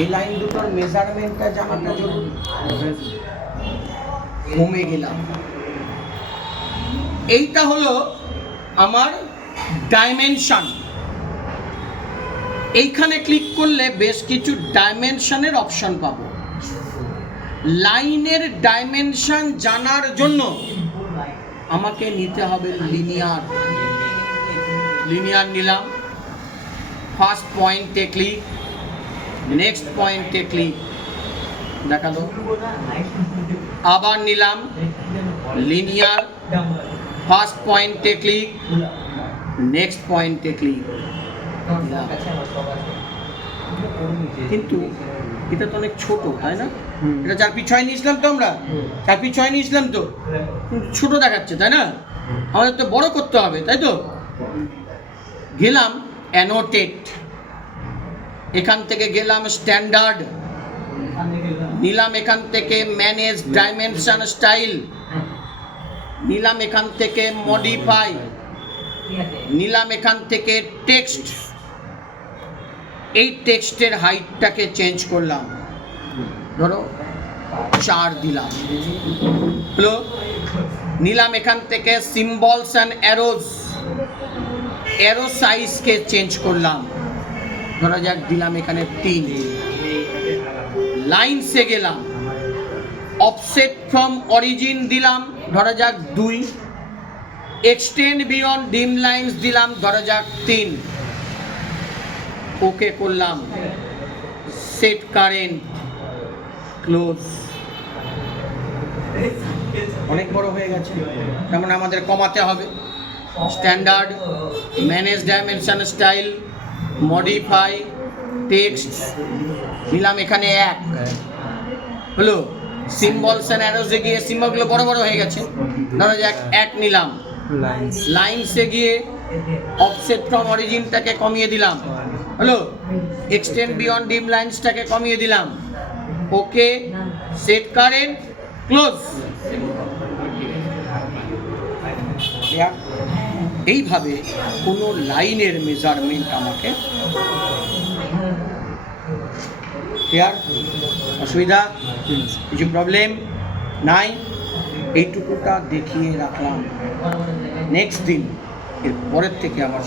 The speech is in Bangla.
এই লাইন দুটোর মেজারমেন্টটা জানাটা জরুরি। কমে গেলাম। এইটা হলো আমার ডাইমেনশন। এইখানে ক্লিক করলে বেশ কিছু ডাইমেনশনের অপশন পাবো। লাইনের ডাইমেনশন জানার জন্য আমাকে নিতে হবে লিনিয়ার। লিনিয়ার নিলাম, ফার্স্ট পয়েন্টে ক্লিক, নেক্সট পয়েন্টে ক্লিক, দেখালো। আবার নিলাম লিনিয়ার, ফার্স্ট পয়েন্টে ক্লিক, নেক্সট পয়েন্টে ক্লিক। কিন্তু এটা তো অনেক ছোট, তাই না? এটা 4x6 নিয়েছিলাম তো, আমরা 4x6 নিয়েছিলাম তো, ছোট দেখাচ্ছে, তাই না? আমাদের তো বড় করতে হবে, তাই তো? গেলাম অ্যানোটেট, এখান থেকে গেলাম স্ট্যান্ডার্ড, নিলাম এখান থেকে ম্যানেজ ডাইমেনশন স্টাইল, নিলাম এখান থেকে মডিফাই, নিলাম এখান থেকে টেক্সট। এই টেক্সটের হাইটটাকে চেঞ্জ করলাম, ধরো 4 দিলাম, হলো। নিলাম এখান থেকে সিম্বলস অ্যান্ড অ্যারোজ, অ্যারো সাইজকে চেঞ্জ করলাম, ধরা যাক দিলাম এখানে 3। লাইনসে গেলাম, অফসেট ফ্রম অরিজিন দিলাম, ধরা যাক 2। এক্সটেন্ড বিয়ন্ড ডিম লাইন্স দিলাম, ধরা যাক 3। ওকে করলাম, সেট কারেন্ট, ক্লোজ। অনেক বড় হয়ে গেছে, যেমন আমাদের কমাতে হবে। Standard, manage dimension style, modify, text, দিলাম এখানে 1, হলো। সিম্বলস অ্যান্ড অ্যারোজে গিয়ে সিম্বলগুলো বড় বড় হয়ে গেছে, ধরা যাক 1 নিলাম। লাইনসে গিয়ে অফসেট ফ্রম অরিজিনটাকে কমিয়ে দিলাম, হলো। এক্সটেন্ড বিয়ন্ড ডিম লাইন্সটাকে কমিয়ে দিলাম, ওকে, সেট কারেন্ট, ক্লোজ। এইভাবে কোনো লাইনের মেজারমেন্ট আমাকে, ক্লিয়ার? অসুবিধা কিছু প্রবলেম নাই? এইটুকুটা দেখিয়ে রাখলাম। নেক্সট দিন এর পরের থেকে আমার